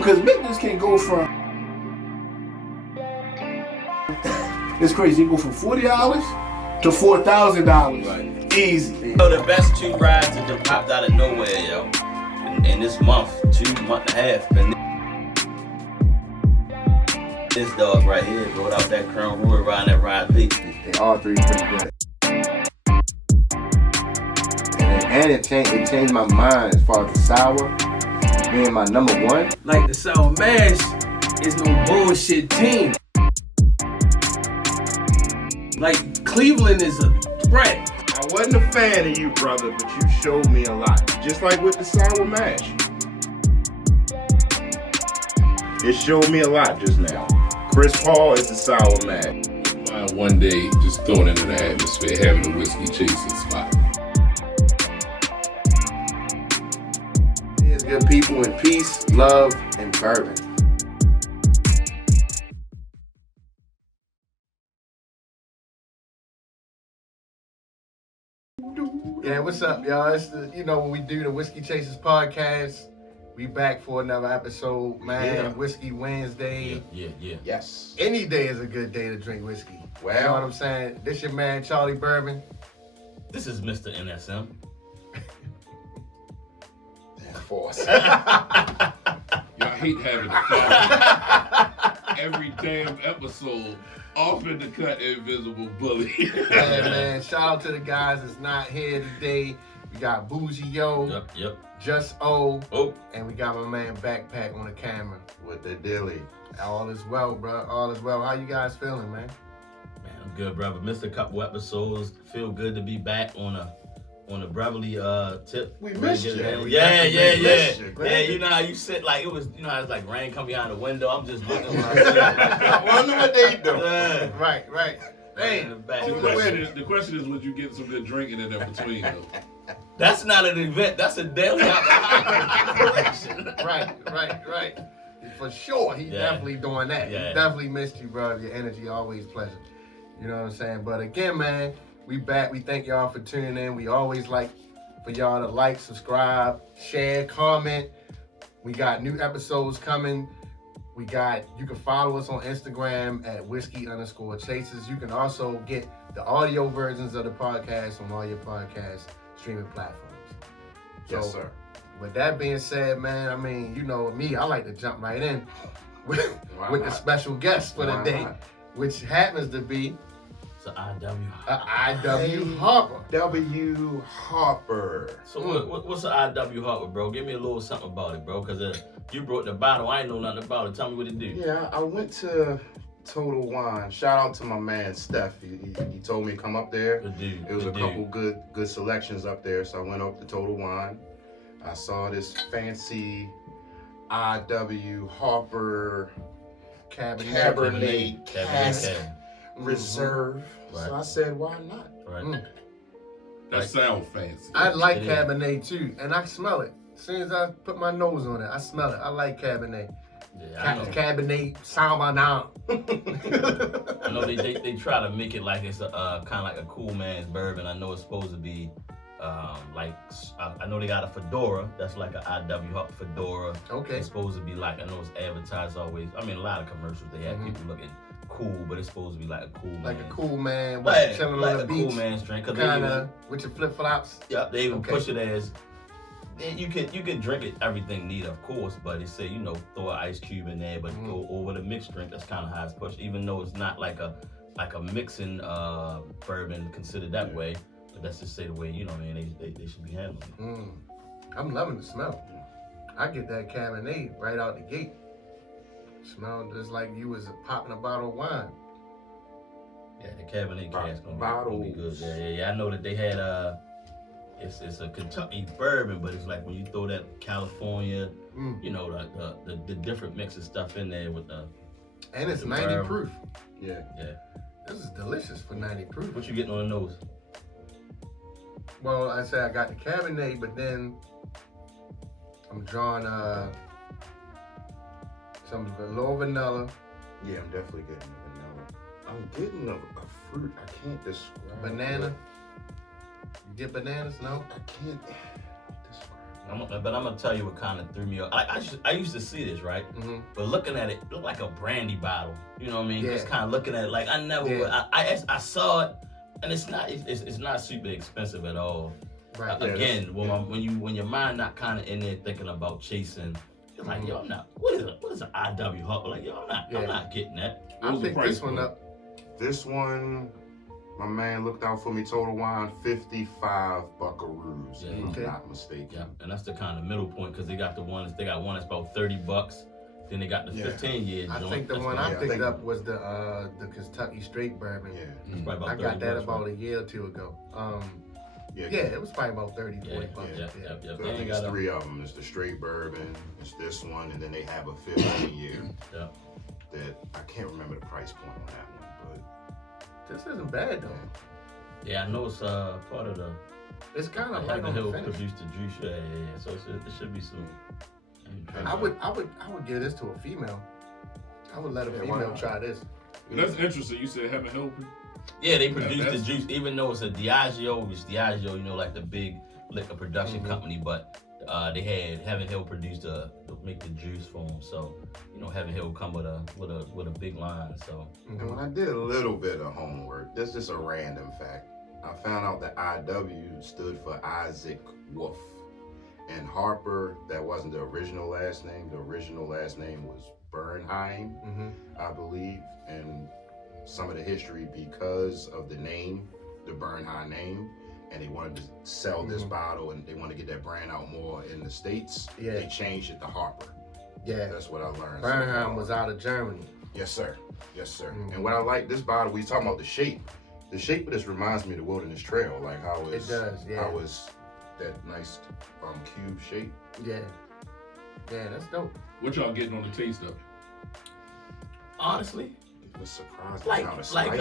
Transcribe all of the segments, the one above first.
Because Mickens can go from, it's crazy, you go from $40 to $4,000. Right. Easy. So the best 2 rides that just popped out of nowhere, yo. In this month, 2 month and a half, been this dog right here rode out that Crown Royal riding that ride beat. They all 3 pretty good. And it changed my mind as far as the sour being my number 1. Like the Sour Mash is no bullshit team. Like Cleveland is a threat. I wasn't a fan of you, brother, but you showed me a lot. Just like with the Sour Mash. It showed me a lot just now. Chris Paul is the Sour Mash. One day, just throwing it in the atmosphere, having a whiskey chasing spot. Here's good people in peace, love, and bourbon. Yeah, what's up, y'all? It's the, when we do the Whiskey Chasers podcast, we back for another episode, man. Yeah. Whiskey Wednesday. Yeah. Yes. Any day is a good day to drink whiskey. Well, you know what I'm saying? This your man, Charlie Bourbon. This is Mr. NSM. Force. Y'all hate having to follow every damn episode off in the cut invisible bully. Yeah, man. Shout out to the guys that's not here today. We got Bougie Yo, Yep. Just O, Oh, and we got my man Backpack on the camera. With the dilly. All is well, bro. All is well. How you guys feeling, man? man, I'm good, brother. Missed a couple episodes. Feel good to be back on a brotherly tip. We missed you. Yeah. missed you. Yeah, you know how you sit like it was. You know how it's like rain come behind the window. I'm just looking when I see it. I wonder what they do. Yeah. Right. Hey, In the back. The question is, was you getting some good drinking in there between, though? That's not an event. That's a daily operation. right. For sure, he definitely doing that. Yeah. He definitely missed you, bro. Your energy always pleasant. You know what I'm saying? But again, man, we back. We thank y'all for tuning in. We always like for y'all to like, subscribe, share, comment. We got new episodes coming. You can follow us on Instagram at whiskey_chasers. You can also get the audio versions of the podcast on all your podcast streaming platforms. Yes, sir. With that being said, man, I mean, you know me, I like to jump right in with the special guest for the day, which happens to be So IW. IW Harper. W. Harper. So what's an IW Harper, bro? Give me a little something about it, bro. Cause you brought the bottle. I ain't know nothing about it. Tell me what it do. Yeah, I went to Total Wine. Shout out to my man Steph. He told me to come up there. Good dude. It was a couple good selections up there, so I went up to Total Wine. I saw this fancy IW Harper Cabernet cask reserve. Right. So I said, why not? Right. That sounds fancy. I like It is. Cabernet too, and I smell it. As soon as I put my nose on it, I smell it. I like Cabernet. Yeah, I know. Cabernet Sauvignon. I know they try to make it like it's a kind of like a cool man's bourbon. I know it's supposed to be I know they got a fedora. That's like an IW Harper fedora. Okay. It's supposed to be like, I know it's advertised always. I mean, a lot of commercials they have people looking cool, but it's supposed to be like a cool Like man. a cool man, Like, chilling like on the a beach, cool man's drink. kind of with your flip flops. Yep, they even Okay. push it as you can drink it everything neat, of course, but they say throw an ice cube in there, but go over the mixed drink. That's kind of how it's pushed, even though it's not like a mixing bourbon considered that way. But that's just say the way they should be handling it. I'm loving the smell. I get that Cabernet right out the gate. Smell just like you was popping a bottle of wine. Yeah, the Cabernet cask gonna be good. Yeah. I know that they had it's a Kentucky bourbon, but it's like when you throw that California, the different mix of stuff in there with the. And it's the 90 bourbon. proof. Yeah. This is delicious for 90 proof. What you getting on the nose? Well, I say I got the Cabernet, but then I'm drawing some low vanilla. Yeah, I'm definitely getting vanilla. I'm getting a fruit. I can't describe. Banana. You get bananas? No? I can't describe. But I'm gonna tell you what kind of threw me off. I used to see this, right? Mm-hmm. But looking at it, it looked like a brandy bottle. You know what I mean? Yeah. Just kind of looking at it like I never. Yeah. I saw it, and it's not super expensive at all. Right. Again, when your mind not kind of in there thinking about chasing, you're like, yo, I'm not. What is an IW Harper? Like, yo, I'm not getting that. I'll was the pick price this one point? up. This one, my man looked out for me. Total wine, 55 buckaroos. Yeah. If Okay. I'm not mistaken. Yeah, and that's the kind of middle point because they got one that's about $30. Then they got the 15-year I joint. think the That's one about- I picked up was the Kentucky Straight Bourbon. Yeah. It's probably I about got that $30, about right? a year or two ago. Yeah. Yeah, it was probably about 30, 40 bucks. Yeah. So They I ain't think it's got a- 3 of them. It's the straight bourbon, it's this one, and then they have a 15-year Yeah. that I can't remember the price point on that one, This isn't bad though. Yeah, I know it's part of the It's kind of like Heaven on the Hill finish. produced the juice. Yeah. So it should be some. I would give this to a female. I would let a Yeah, why female not? try this. That's interesting. You said Heaven Hill. Yeah, they produced the that's- juice, even though it's a Diageo, which Diageo, you know, like the big liquor production company, but they had Heaven Hill produce make the juice for them. So, you know, Heaven Hill come with a big line. So And when I did a little bit of homework, this is just a random fact. I found out that IW stood for Isaac Wolf. And Harper, that wasn't the original last name. The original last name was Bernheim, I believe. And some of the history because of the name, the Bernheim name, and they wanted to sell this bottle and they wanted to get that brand out more in the States. Yeah. They changed it to Harper. Yeah. That's what I learned. Bernheim was out of Germany. Yes, sir. Yes, sir. Mhm. And what I like this bottle, we talking about the shape. The shape of this reminds me of the Wilderness Trail, like how It does, yeah. how it's that nice cube shape. Yeah. Yeah, that's dope. What y'all getting on the taste of it? honestly, It was surprising. like how the spice I'm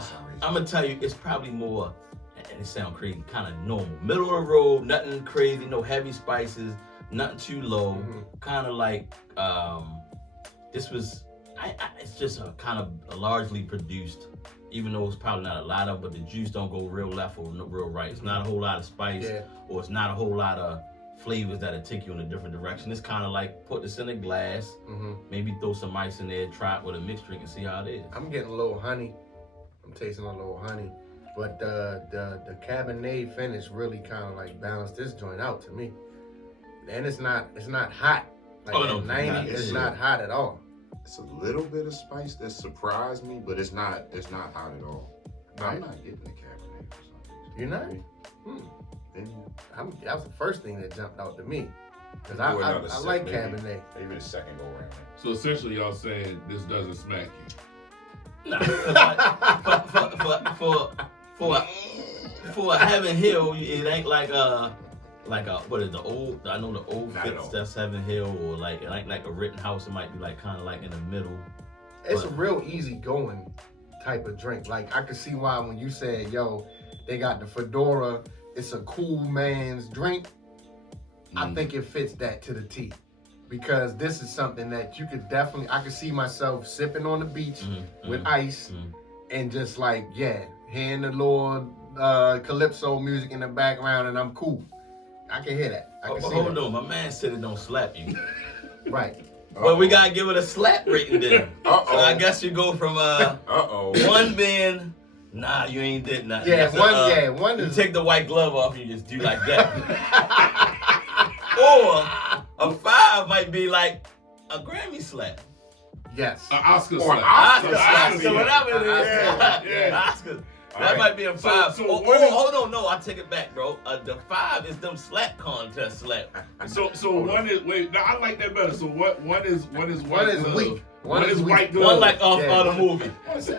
for some reason. gonna tell you, it's probably more. And it sounds crazy, kind of normal, middle of the road, nothing crazy, no heavy spices, nothing too low. Kind of like this was. It's just a kind of largely produced, even though it's probably not a lot of, but the juice don't go real left or real right. It's not a whole lot of spice, or it's not a whole lot of flavors that'll take you in a different direction. It's kind of like put this in a glass, maybe throw some ice in there, try it with a mixed drink and see how it is. I'm getting a little honey. I'm tasting a little honey. But the Cabernet finish really kind of like balanced this joint out to me. And it's not hot. Like Oh, no, at 90, not. it's not hot at all. It's a little bit of spice that surprised me, but it's not hot at all. Right. I'm not getting the Cabernet for some reason. You're not? Yeah. That was the first thing that jumped out to me. Because Do I another sip, like maybe. Cabernet. Maybe the second go around. So essentially, y'all saying this doesn't smack you. Nah, for a Heaven Hill, it ain't like a what is the old? I know the old Not at fits all. that's Heaven Hill, or like it ain't like a Rittenhouse. It might be like kind of like in the middle. It's a real easy going type of drink. Like I could see why when you said, yo, they got the fedora, it's a cool man's drink. I think it fits that to the T. Because this is something that you could definitely, I could see myself sipping on the beach with ice and just like, yeah, hearing the little calypso music in the background and I'm cool. I can hear that. I can see Hold that. on, my man said it don't slap you. Right. Well, we gotta give it a slap rating then. Uh-oh. So I guess you go from Uh-oh. one being, nah, you ain't did nothing. Yeah, That's one You is take the white glove off, you just do like that. Or a 5 might be like a Grammy slap. yes. An Oscar Or slap. Oscar An slap. Oscar So whatever it is. Yeah. Oscar. That Alright. might be a 5. So Oh, what is- hold on, no, I take it back, bro. The 5 is them slap contest slap. So one is wait. Now I like that better. So one is white One is glove. weak. One is weak. white glove. One like off Yeah. the movie.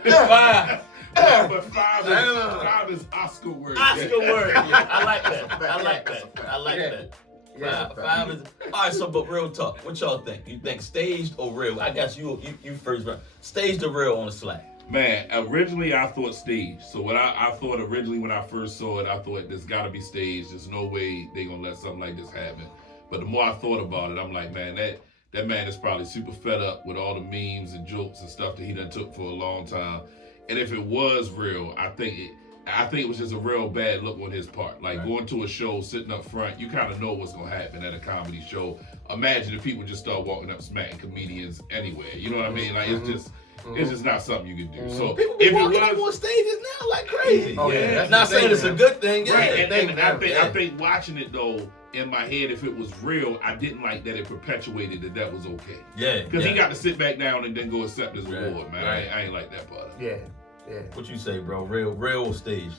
Yeah. 5. But five is Oscar worthy. Oscar word. Yeah, I like that. That's a I like fact. that. I like Yeah. that. Yeah. 5 is all right. So, but real talk. What y'all think? You think staged or real? I guess you first. Staged or real on the slap? Man, originally I thought staged. So what I thought originally when I first saw it, I thought this gotta be staged. There's no way they gonna let something like this happen. But the more I thought about it, I'm like, man, that man is probably super fed up with all the memes and jokes and stuff that he done took for a long time. And if it was real, I think I think it was just a real bad look on his part. Like Right. going to a show, sitting up front, you kind of know what's gonna happen at a comedy show. Imagine if people just start walking up smacking comedians anywhere. You know what I mean? Like it's just not something you can do. So People be if it walking up on was, stages now like crazy. Oh, yeah, Yeah. that's Not the saying thing, it's a man. good thing. Yeah. right, and I Yeah. think watching it though, in my head, if it was real, I didn't like that it perpetuated that was okay. Yeah. Because yeah. he got to sit back down and then go accept his Right, reward, man. right. I ain't like that part of it. Yeah. What you say, bro? Real stage.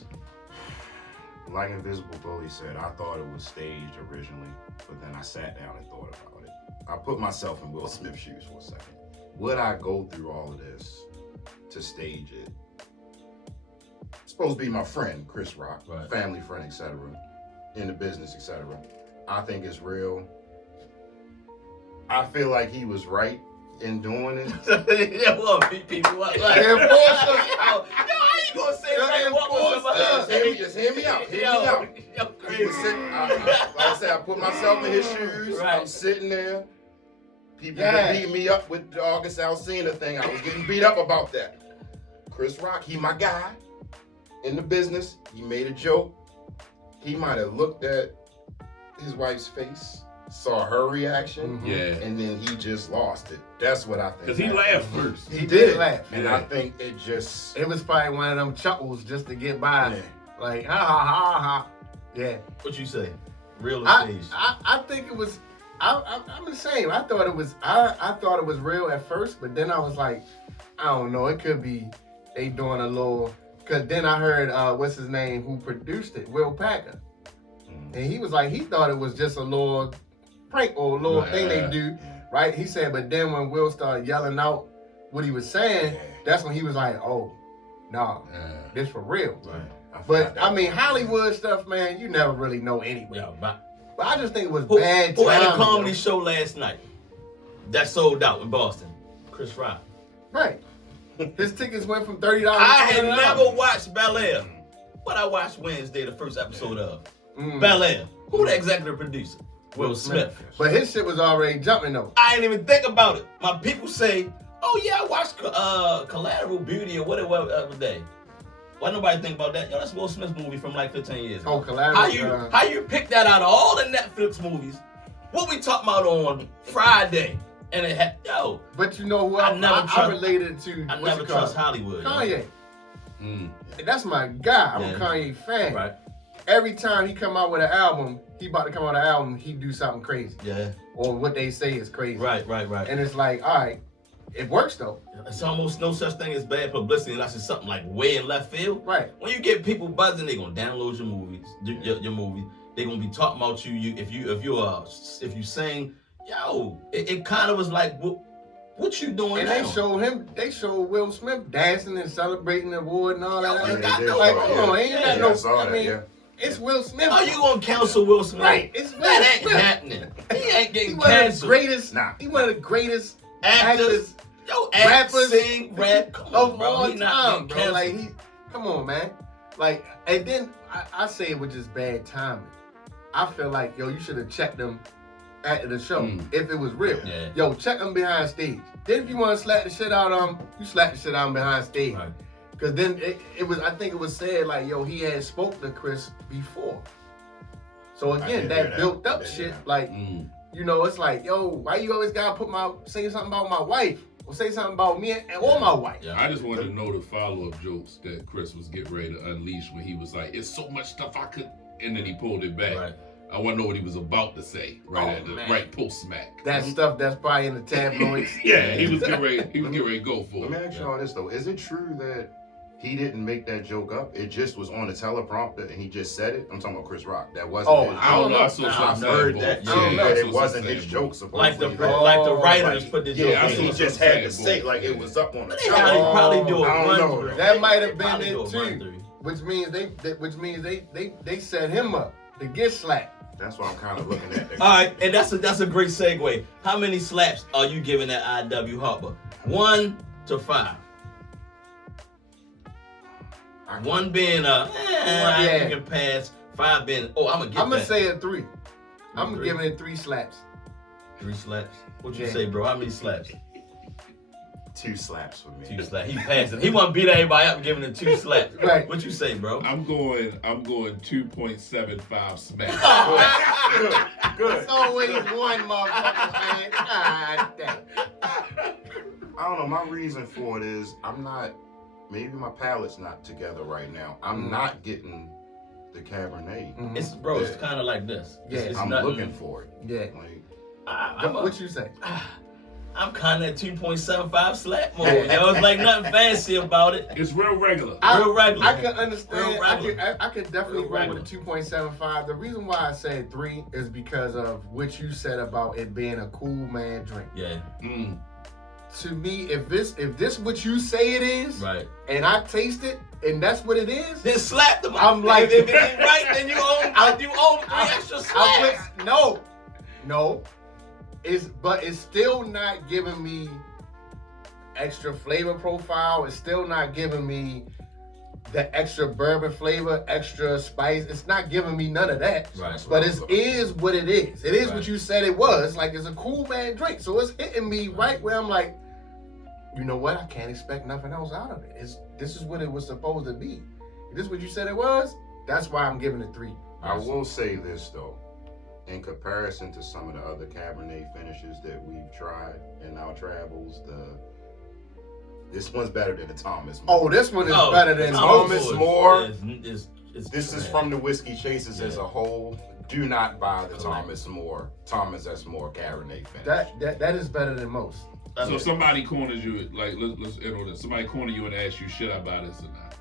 Like Invisible Bully said, I thought it was staged originally, but then I sat down and thought about it. I put myself in Will Smith's shoes for a second. Would I go through all of this to stage it? It's supposed to be my friend, Chris Rock, Right. family friend, etc., in the business, etc. I think it's real. I feel like he was right in doing it. Yeah, what? Beat people up. Like, Yeah, yo, how you gonna say that? What was somebody Just hear me out. Hear me out. Yo, He crazy. was sitting, like I said, I put myself in his shoes. Right. I'm sitting there. People Yeah. were beating me up with the August Alsina thing. I was getting beat up about that. Chris Rock, he my guy in the business. He made a joke. He might have looked at his wife's face, saw her reaction, Mhm. Yeah. and then he just lost it. That's what I think. Because he happened. laughed first. He He did did laugh. and Yeah. I think it just. It was probably one of them chuckles just to get by. Yeah. Like, ha ha ha ha. Yeah. What you say? Real I, stage. I think it was. I'm the same. I thought it was. I thought it was real at first, but then I was like, I don't know. It could be they doing a little. Cause then I heard what's his name who produced it, Will Packer, and he was like he thought it was just a little prank or a little thing they do, right? He said, but then when Will started yelling out what he was saying, that's when he was like, oh, nah, this for real. Right. But I mean, Hollywood stuff, man, you never really know anyway. Yo, But I just think it was who bad had a timing, comedy yo. show last night that sold out in Boston? Chris Rock. Right. His tickets went from $30 I to had $20. never watched Bel Air, but I watched Wednesday, the first episode of Mm. Bel Air. Who the executive producer? Will Smith. But his shit was already jumping though. I didn't even think about it. My people say, "Oh yeah, I watched Collateral Beauty or whatever other day." Why nobody think about that? Yo, that's Will Smith's movie from like 15 years ago. Oh, Collateral. How you pick that out of all the Netflix movies? What we talking about on Friday? And it had But you know who I I never trust- related to? I what's never it called? trust Hollywood. yo. Kanye. Mm. That's my guy. I'm Yeah. a Kanye fan. Right? Every time he come out with an album, he about to come out with an album, he do something crazy. Yeah. Or what they say is crazy. Right. And it's like, all right, it works though. It's almost no such thing as bad publicity unless it's something like way in left field. Right. When you get people buzzing, they gonna download your movies, your movie. They gonna be talking about you. If you sing, yo, it kind of was like what you doing And now? they showed Will Smith dancing and celebrating the award and all that. Yo, Like, got no- like, come on, ain't got no. I saw I that, mean, yeah. it's Will Smith. Are you gonna cancel Will Smith? Right, it's Will That ain't Smith. happening. He ain't He getting one of the canceled. greatest. Nah. He one of the greatest Actors, yo, act, rappers, sing, rap. Come on, of bro. all He not time, getting bro. Like canceled. come on, man. Like, and then I say it was just bad timing. I feel like, yo, you should have checked them after the show if it was real. Yeah. Yo, check them behind stage. Then if you want to slap the shit out of them, you slap the shit out of them behind stage. Right. Cause then it was, I think it was said like, yo, he had spoke to Chris before. So I again, did hear that that. built up I did shit, hear that. like, Mm. you know, it's like, yo, why you always gotta say something about my wife or say something about me or my wife? Yeah. I just wanted to know the follow-up jokes that Chris was getting ready to unleash when he was like, "It's so much stuff I could," and then he pulled it back. Right. I want to know what he was about to say man. right post smack. That stuff that's probably in the tabloids. Yeah, he was getting ready. He was getting ready to go for Let me it. ask y'all this though: is it true that he didn't make that joke up? It just was on the teleprompter and he just said it. I'm talking about Chris Rock. That wasn't. Oh, his I don't know. I saw I've something heard saying that. both. I don't Yeah, know. I that saw it wasn't something his saying joke. both. Like the supposedly. like the Oh, writers like- put the yeah, joke I in. saw He just had to something say saying like it both. was up on the They probably do a I don't run know. through. That might have They been probably it do a run too. through. Which means they set him up to get slapped. That's what I'm kind of looking at. All right, and that's a great segue. How many slaps are you giving that IW Harper? 1 to 5. 1 being Yeah. you can pass. 5 being I'm gonna get I'm gonna that. say a 3. I'm 3. giving it 3 slaps. 3 slaps. What you Yeah. say, bro? How many slaps? 2 slaps for me. 2 slaps. He passing. He want to beat everybody up, giving it 2 slaps. Right. What you say, bro? I'm going 2.75 smack. Good. It's always one motherfucker, man. God damn. I don't know. My reason for it is maybe my palate's not together right now. I'm not getting the Cabernet. It's it's kind of like this. Yeah, it's I'm nothing- looking for it. Yeah. Like, What you say? I'm kind of at 2.75 slap mode. It's like nothing fancy about it. It's real regular. Real regular. I can understand. Real I regular. could definitely Real roll regular. with a 2.75. The reason why I said 3 is because of what you said about it being a cool man drink. Yeah. To me, if this what you say it is, Right. and I taste it, and that's what it is, Then slap them. I'm like- if it ain't right, then you owe 3 extra slaps. no. But it's still not giving me extra flavor profile. It's still not giving me the extra bourbon flavor, extra spice. It's not giving me none of that. Right. But it is what it is. It is Right. what you said it was. Like, it's a cool man drink. So it's hitting me right where I'm like, you know what? I can't expect nothing else out of it. This is what it was supposed to be. If this is what you said it was, that's why I'm giving it 3. I will say this though, in comparison to some of the other Cabernet finishes that we've tried in our travels, this one's better than the Thomas More. Oh, this one is Oh, better than Thomas More. It's This is trash. from the Whiskey Chasers as Yeah. a whole. Do not buy the Correct. Thomas More Cabernet finish. That is better than most. That's So it. somebody corners you, like let's end on this. Somebody corner you and ask you, should I buy this or not?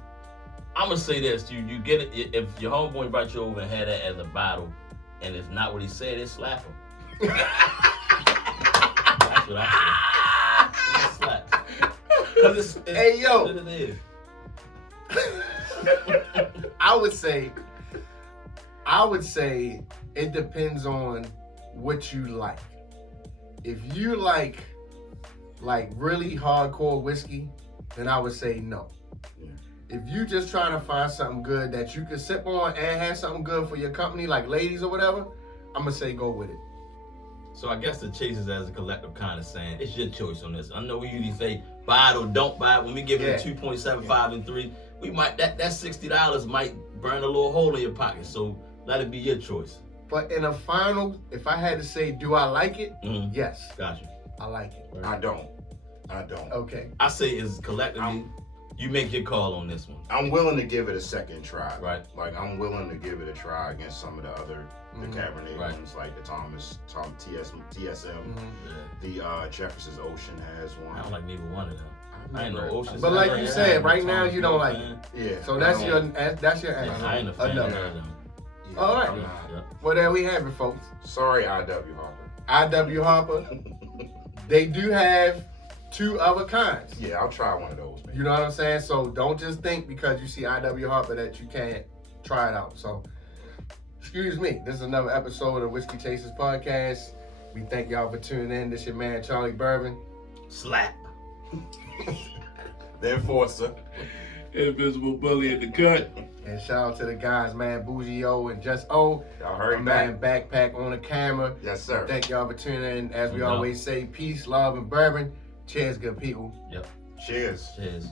I'm gonna say this: you get it if your homeboy invite you over and had that as a bottle, and it's not what he said, it slap him. That's what I say. It slaps. 'Cause it's Hey, yo. what it is. I would say it depends on what you like. If you like really hardcore whiskey, then I would say no. Yeah. If you just trying to find something good that you can sip on and have something good for your company, like ladies or whatever, I'm gonna say go with it. So I guess the Chasers as a collective kind of saying it's your choice on this. I know we usually say buy it or don't buy it. When we give it a 2.75 and 3, we might that $60 might burn a little hole in your pocket. So let it be your choice. But in a final, if I had to say, do I like it? Yes, Gotcha. I like it. I don't. Okay. I say is collectively, you make your call on this one. I'm willing to give it a second try. Right. Like, I'm willing to give it a try against some of the other the Cabernet Right. ones, like the TSM. The Jefferson's Ocean has one. I don't like neither one of them. I ain't no Ocean. But like you said, right now you don't like it. Yeah. So that's I your don't- answer. I ain't a fan Enough. of them. yeah, All right. I'm not. Yeah. Well, there we have it, folks. Sorry, I.W. Harper. I.W. Harper. They do have 2 other kinds. Yeah, I'll try one of those, man. You know what I'm saying? So don't just think because you see I.W. Harper that you can't try it out. So, excuse me. This is another episode of Whiskey Chasers Podcast. We thank y'all for tuning in. This your man, Charlie Bourbon. Slap. The Enforcer. Invisible bully in the cut. And shout out to the guys, man, Bougie O and Just O. Y'all My heard man, back. Backpack on the camera. Yes, sir. Thank y'all for tuning in. As we No doubt. always say, peace, love, and bourbon. Cheers, good people. Yep. Cheers. Cheers.